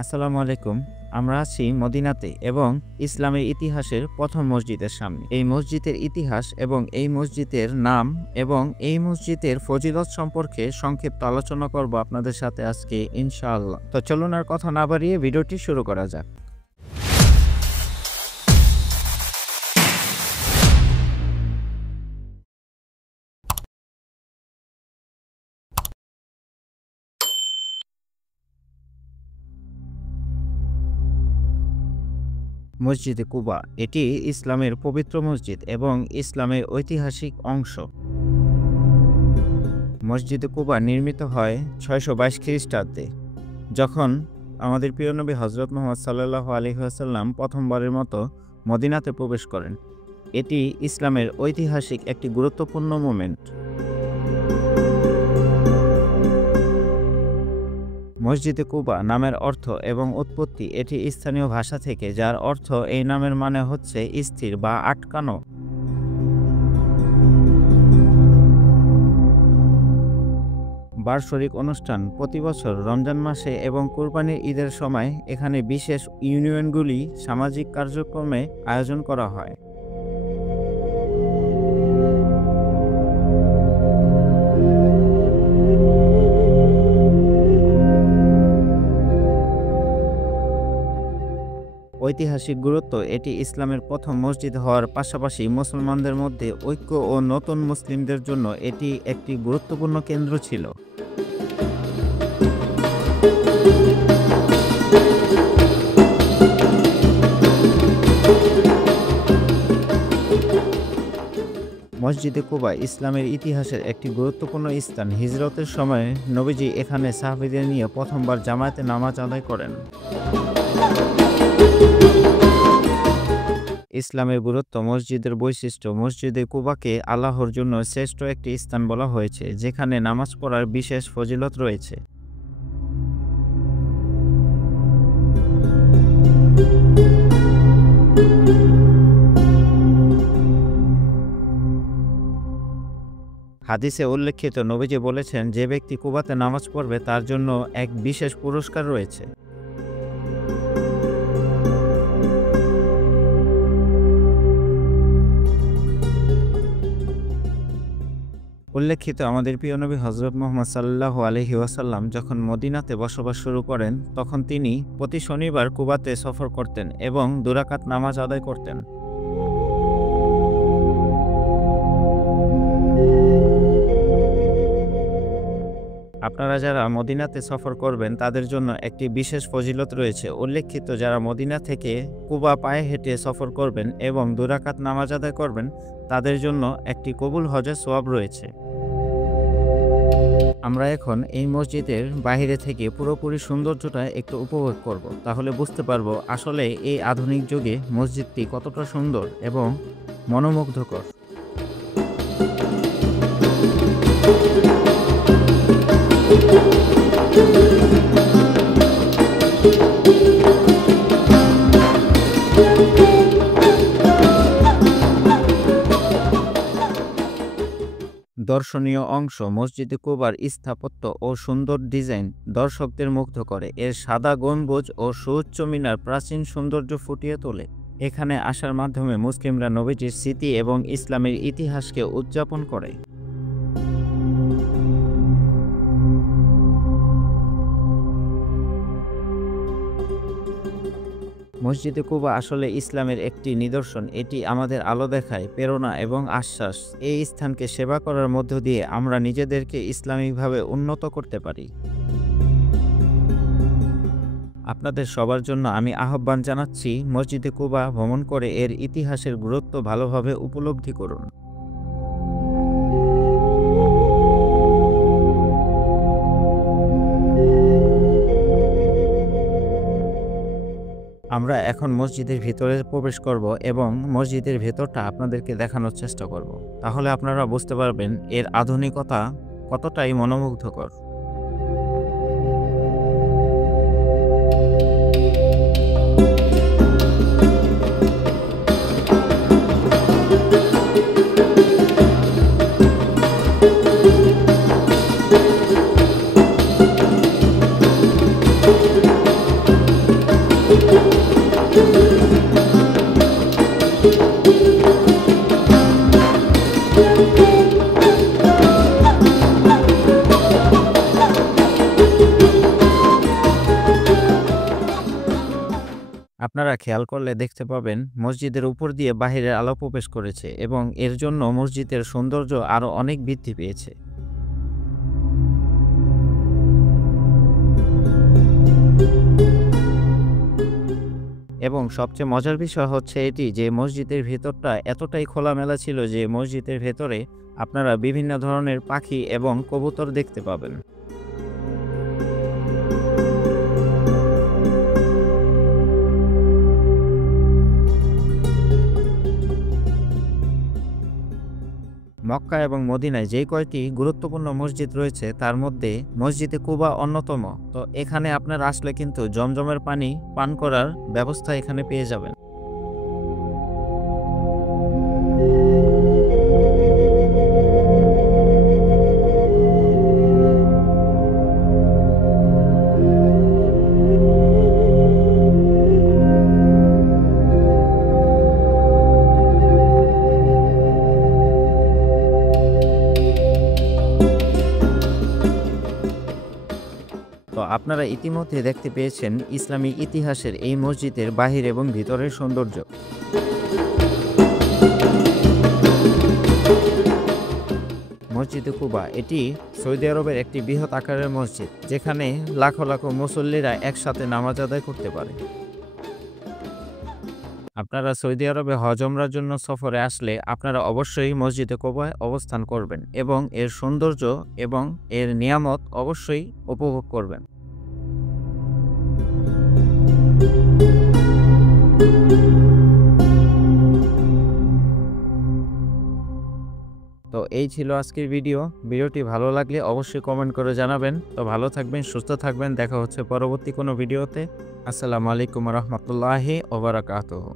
আসসালামু আলাইকুম। আমরা আছি মদিনাতে এবং ইসলামের ইতিহাসের প্রথম মসজিদের সামনে। এই মসজিদের ইতিহাস এবং এই মসজিদের নাম এবং এই মসজিদের ফজিলত সম্পর্কে সংক্ষিপ্ত আলোচনা করব আপনাদের সাথে আজকে ইনশাআল্লাহ। তো চলুন আর কথা না বাড়িয়ে ভিডিওটি শুরু করা যাক। মসজিদে কুবা এটি ইসলামের পবিত্র মসজিদ এবং ইসলামের ঐতিহাসিক অংশ। মসজিদে কুবা নির্মিত হয় ৬২২ খ্রিস্টাব্দে, যখন আমাদের প্রিয় নবী হযরত মুহাম্মদ সাল্লাল্লাহু আলাইহি ওয়াসাল্লাম প্রথমবারের মতো মদিনাতে প্রবেশ করেন। এটি ইসলামের ঐতিহাসিক একটি গুরুত্বপূর্ণ মোমেন্ট। মসজিদে কুবা নামের অর্থ এবং উৎপত্তি এটি স্থানীয় ভাষা থেকে, যার অর্থ এই নামের মানে হচ্ছে স্থির বা আটকানো। বার্ষিক অনুষ্ঠান প্রতি বছর রমজান মাসে এবং কুরবানির ঈদের সময় এখানে বিশেষ ইউনিয়নগুলি সামাজিক কার্যক্রমে আয়োজন করা হয়। ঐতিহাসিক গুরুত্ব এটি ইসলামের প্রথম মসজিদ হওয়ার পাশাপাশি মুসলমানদের মধ্যে ঐক্য ও নতুন মুসলিমদের জন্য এটি একটি গুরুত্বপূর্ণ কেন্দ্র ছিল। মসজিদে কুবা ইসলামের ইতিহাসের একটি গুরুত্বপূর্ণ স্থান। হিজরতের সময় নবীজি এখানে সাহাবীদের নিয়ে প্রথমবার জামায়াতে নামাজ আদায় করেন। ইসলামের গুরুত্ব, মসজিদের বৈশিষ্ট্য। মসজিদে কুবাকে আল্লাহর জন্য শ্রেষ্ঠ একটি স্থান বলা হয়েছে, যেখানে নামাজ পড়ার বিশেষ ফজিলত রয়েছে। হাদিসে উল্লেখিত, নবীজি বলেছেন, যে ব্যক্তি কুবাতে নামাজ পড়বে তার জন্য এক বিশেষ পুরস্কার রয়েছে। উল্লেখিত আমাদের প্রিয় নবী হযরত মুহাম্মদ সাল্লাল্লাহু আলাইহি ওয়াসাল্লাম যখন মদিনাতে বসবাস শুরু করেন, তখন তিনি প্রতি শনিবার কুবাতে সফর করতেন এবং ২ রাকাত নামাজ আদায় করতেন। আপনারা যারা মদিনাতে সফর করবেন তাদের জন্য একটি বিশেষ ফজিলত রয়েছে। উল্লেখিত, যারা মদিনা থেকে কুবা পায়ে হেঁটে সফর করবেন এবং ২ রাকাত নামাজ আদায় করবেন, তাদের জন্য একটি কবুল হজের সওয়াব রয়েছে। আমরা এখন এই মসজিদের বাইরে থেকে পুরোপুরি সৌন্দর্যটা একটু উপভোগ করব। তাহলে বুঝতে পারবো আসলে এই আধুনিক যুগে মসজিদটি কতটা সুন্দর এবং মনোমুগ্ধকর। দর্শনীয় অংশ, মসজিদে কুবার স্থাপত্য ও সুন্দর ডিজাইন দর্শকদের মুগ্ধ করে। এর সাদা গম্বুজ ও সুউচ্চ মিনার প্রাচীন সৌন্দর্য ফুটিয়ে তোলে। এখানে আসার মাধ্যমে মুসলিমরা নবীজির স্মৃতি এবং ইসলামের ইতিহাসকে উদযাপন করে। মসজিদে কুবা আসলে ইসলামের একটি নিদর্শন। এটি আমাদের আলো দেখায়, প্রেরণা এবং আশ্বাস। এই স্থানকে সেবা করার মধ্য দিয়ে আমরা নিজেদেরকে ইসলামিকভাবে উন্নত করতে পারি। আপনাদের সবার জন্য আমি আহ্বান জানাচ্ছি, মসজিদে কুবা ভ্রমণ করে এর ইতিহাসের গুরুত্ব ভালোভাবে উপলব্ধি করুন। আমরা এখন মসজিদের ভিতরে প্রবেশ করব এবং মসজিদের ভেতরটা আপনাদেরকে দেখানোর চেষ্টা করব। তাহলে আপনারা বুঝতে পারবেন এর আধুনিকতা কতটাই মনোমুগ্ধকর। আপনারা খেয়াল করলে দেখতে পাবেন মসজিদের উপর দিয়ে বাহিরের আলো প্রবেশ করেছে এবং এর জন্য মসজিদের সৌন্দর্য আরো অনেক বৃদ্ধি পেয়েছে। এবং সবচেয়ে মজার বিষয় হচ্ছে এটি যে মসজিদের ভেতরটা এতটাই খোলামেলা ছিল যে মসজিদের ভেতরে আপনারা বিভিন্ন ধরনের পাখি এবং কবুতর দেখতে পাবেন। মক্কা এবং মদিনায় যে কয়টি গুরুত্বপূর্ণ মসজিদ রয়েছে তার মধ্যে মসজিদে কুবা অন্যতম। তো এখানে আপনারা আসলে কিন্তু জমজমের পানি পান করার ব্যবস্থা এখানে পেয়ে যাবেন। তো আপনারা ইতিমধ্যে দেখতে পেয়েছেন ইসলামী ইতিহাসের এই মসজিদের বাহির এবং ভিতরের সৌন্দর্য। মসজিদে কুবা এটি সৌদি আরবের একটি বৃহৎ আকারের মসজিদ, যেখানে লাখো লাখো মুসল্লিরা একসাথে নামাজ আদায় করতে পারে। আপনারা সৌদি আরবে হজ ওমরার জন্য সফরে আসলে আপনারা অবশ্যই মসজিদে কুবায় অবস্থান করবেন এবং এর সৌন্দর্য এবং এর নিয়ামত অবশ্যই উপভোগ করবেন। তো এই ছিল আজকের ভিডিওটি ভালো লাগলে অবশ্যই কমেন্ট করে জানাবেন। তো ভালো থাকবেন, সুস্থ থাকবেন, দেখা হচ্ছে পরবর্তী কোনো ভিডিওতে। আসসালামু আলাইকুম রহমতুল্লাহি ওয়া বারাকাতুহু।